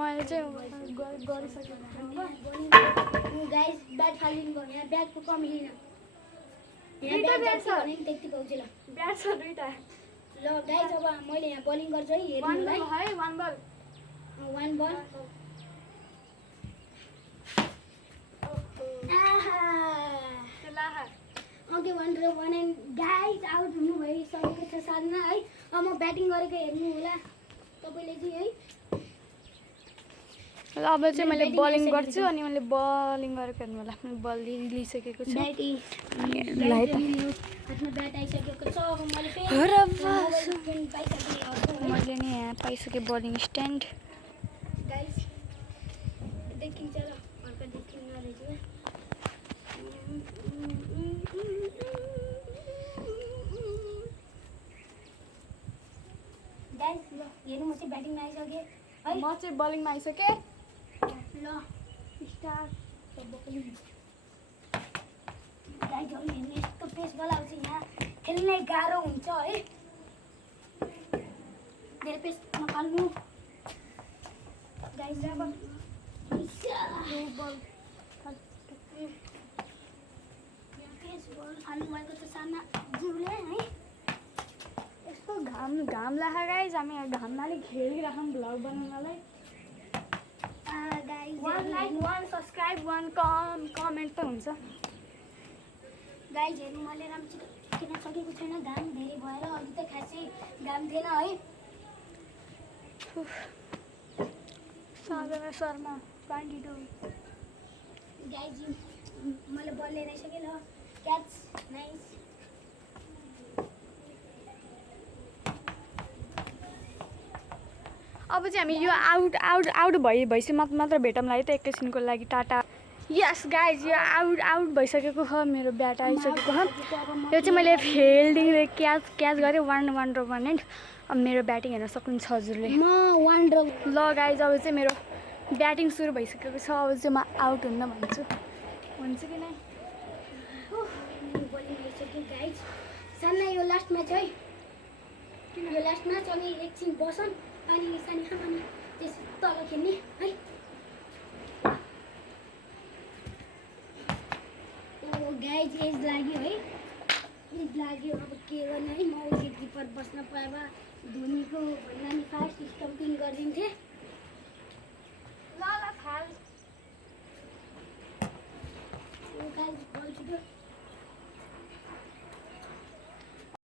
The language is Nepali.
मैले चाहिँ गरिसकेको गाइस ब्याट फालिदिनु भयो यहाँ ब्याटको कमी छैन यहाँ ब्याट छ भने त्यति पाउँछ ल ब्याट छ दुईटा ल गाइस अब मैले यहाँ बलिङ गर्छु है हेर्नु है one ball one ball okay 1 and guys out हुनु भइसकेको छ साथमा है अब म ब्याटिङ गरेको हेर्नु होला तपाईले चाहिँ है ल अब चाहिँ मैले बलिङ गर्छु अनि मैले बलिङ गरेको हेर्नु होला मैले बल लिइसकेको छु लाइ त आफ्नो ब्याट आइसकेको छ अब मैले फेरि मैले नि यहाँ पाइसकेँ बलिङ स्ट्यान्ड गाइस देखिन्छ ल अर्को देखिन्न रहेछ गाइस ल हेर्नु म चाहिँ ब्याटिङमा आइसकेँ है म चाहिँ बलिङमा आइसकेँ ल स्टार्ट सबैले गाइस अब हेर्नु यस्तो पेस बल आउँछ यहाँ खेल्नै गाह्रो हुन्छ है धेरै पेस नफाल्नु गाइस अब बल पेस बल फाल्नु भएको छ साना जिउले है यस्तो घाम लाग्यो गाइस हामी घामले खेलिरहेछौँ भ्लग बनाउनलाई गाइस 1 लाइक 1 सब्स्क्राइब 1 कमेन्ट त हुन्छ गाइस हेर्नु मैले राम्रोसित किन सकेको छैन घाम धेरै भएर अघि त खासै घाम थिएन है साधना शर्मा 22 गाइस मैले बल लिएर आइसकेँ ल क्याच नाइस अब चाहिँ हामी यो आउट भइसक्यो मात्र भेटौँला है त एकैछिनको लागि टाटा यस गाइज यो आउट भइसकेको छ मेरो ब्याट आइसकेको छ यो चाहिँ मैले फिल्डिङ क्याच गरेँ 1 र 1 एन्ड अब मेरो ब्याटिङ हेर्न सक्नुहुन्छ हजुरले म 1 र ल गाइज अब चाहिँ मेरो ब्याटिङ सुरु भइसकेको छ अब चाहिँ म आउट हुन्न भन्छु हुन्छ कि नै बलिङ भइसक्यो गाइज साना यो लास्ट म्याच है यो लास्ट म्याच अनि एकछिन बसौँ अनि सानी खाने त्यस तल खेल्ने है ओ गाइज एज लाग्यो है एज लाग्यो अब के गर्ने है म विकेट किपर बस्न पाए धोनीको भन्दा नि फास्ट स्टम्पिङ गरिदिन्थेँ ल थाल ओ गाइज बल छुट्यो